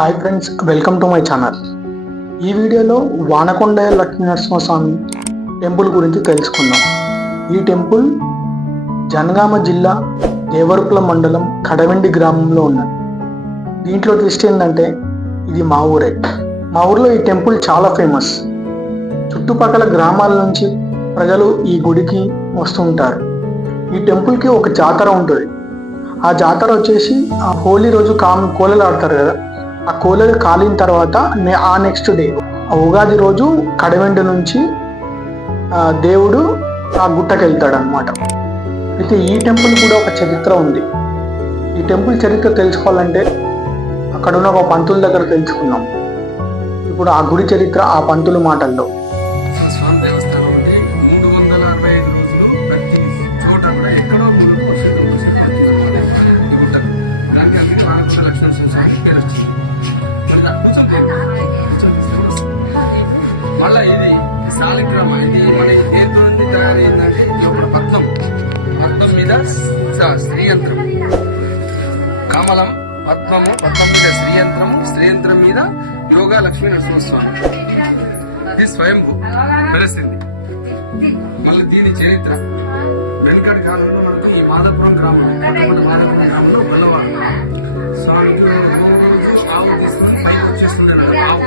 Hi friends, welcome to my channel. ఈ వీడియోలో వానకొండ Lakshminarasimhaswamy temple గురించి తెలుసుకుందాం. ఈ టెంపుల్ జనగామ జిల్లా దేవరుకుల మండలం కడవెండి గ్రామంలో ఉన్నది. దీంట్లో ట్విస్ట్ ఏంటంటే ఇది మా ఊరే. మా ఊర్లో ఈ టెంపుల్ చాలా ఫేమస్. చుట్టుపక్కల గ్రామాల నుంచి ప్రజలు ఈ గుడికి వస్తుంటారు. ఈ టెంపుల్కి ఒక జాతర ఉంటుంది. ఆ జాతర వచ్చేసి ఆ హోలీ రోజు కోలలు ఆడతారు కదా, ఆ కోలలు కాలిన తర్వాత ఆ నెక్స్ట్ డే ఉగాది రోజు కడవెండి నుంచి దేవుడు ఆ గుట్టకి వెళ్తాడు అనమాట. అయితే ఈ టెంపుల్ కూడా ఒక చరిత్ర ఉంది. ఈ టెంపుల్ చరిత్ర తెలుసుకోవాలంటే అక్కడ ఉన్న ఒక పంతుల దగ్గర తెలుసుకున్నాం. ఇప్పుడు ఆ గుడి చరిత్ర ఆ పంతుల మాటల్లో. మళ్ళా ఇది శాలిగ్రామ, ఇది మనకి దేంతో తయారైందంటే లోపల పద్మం మీద శ్రీయంత్రం, కమలం పద్మము, పద్మం మీద శ్రీయంత్రము, శ్రీయంత్రం మీద యోగా లక్ష్మీ నరసింహస్వామి. ఇది స్వయంభూ వెలసింది. మళ్ళీ దీని చరిత్ర వెనుకటి కాలంలో మనకు ఈ మాధవపురం గ్రామంలో గొల్లవాడు స్వామి ఆవు తీసుకుని పైకి వచ్చేస్తుండే ఆవు.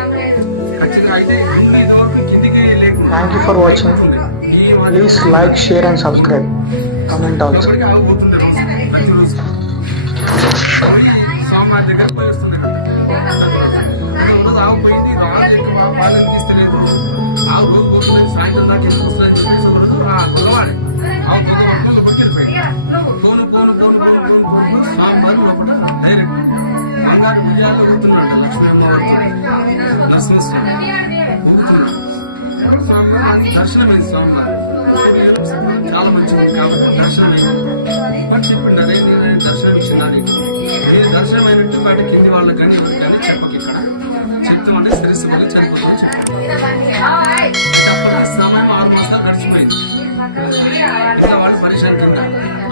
Thank you for watching. Please like, share and subscribe. Comment also. స్వామి దగ్గర పోయి వస్తుంది. ఆవు పోయింది, పాలన తీస్తలేదు. ఆవు రోజు పోతుంది, సాయంత్రం దాకా ఎందుకు వస్తుందని చెప్పేసి గొల్లవాడే ఆవు పోను పోను పోను స్వామి లోపల డైరెక్ట్ బంగారు విజయాల్లో కూర్చున్నాడు. లక్ష్మీ నరసింహస్వామి దర్శనమైంది. స్వామి చాలా మంచిది కాబట్టి దర్శనమైంది. బట్ ఇప్పుడు దర్శనం ఇచ్చిందని దర్శనమైనట్టు బయట కింది వాళ్ళ గని కానీ చెప్పక ఇక్కడ చెప్తామంటే సరస్సు చనిపోతుంది. సమయం 6 మాసాలు గడిచిపోయింది. ఇట్లా వాళ్ళు పరిశాన్ కింద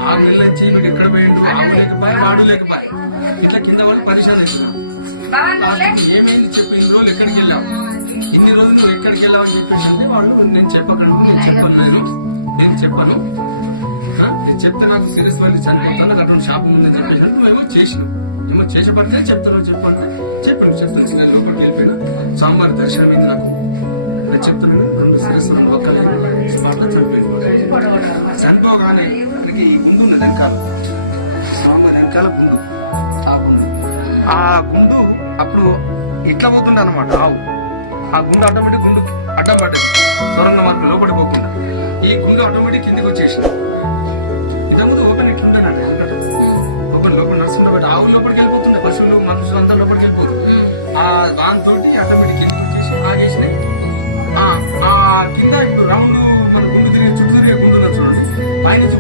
6 నెలలు వచ్చి వీడు ఎక్కడ పోయిండు, ఆవు లేకపోయి వాడు లేకపోయి ఇట్లా కింద వాళ్ళు పరిశాన్ ఇస్తున్నారు. ఏమైంది చెప్పు, ఇన్ని రోజులు ఎక్కడికి వెళ్ళావు, ఇన్ని రోజులు నువ్వు ఎక్కడికి వెళ్ళావు అని చెప్పేసి అంటే వాళ్ళు నేను చెప్పను నేను చెప్తే నాకు సీరియస్ వాళ్ళు చనిపోతాను, అటువంటి షాప్ ఉందని చెప్పేసి నువ్వేమో చేసినావు, ఏమో చేసి పడితే చెప్తాను చెప్పాను నేను లోపలికి వెళ్ళిపోయినా. స్వామివారి దర్శనం అయింది నాకు. నేను చెప్తున్నాను 2 సీరియస్ స్పాట్లో చనిపోగానే మనకి ఈ గుండు ఉన్నది వెనకాల, స్వామివారి వెనకాల గుండు. ఆ గుండు అప్పుడు ఇట్లా పోతుండే అనమాట ఆవు. ఆ గుండు ఆటోమేటిక్ గుండు అడ్డం పడ్డది, సొరంగ మార్గం లోపలికి పోకుండా ఈ గుండు ఆటోమేటిక్ కిందికి వచ్చేసింది. ఇంతకుముందు ఓపెన్ ఇట్లుంటానంట, ఓపెన్ లోపల నడుస్తుండే ఆవుల లోపలికి వెళ్ళిపోతుండే, పశువులు మనుషులు అంతా లోపలికి వెళ్ళిపోతుంది. ఆ దాంతో ఆటోమేటిక్ కిందికి వచ్చేసి ఆగేసినాయి. ఆ కింద ఇప్పుడు రౌండ్ మన గుండు తిరిగి చుట్టూ తిరిగే గుండు చూడండి, పైనుంచి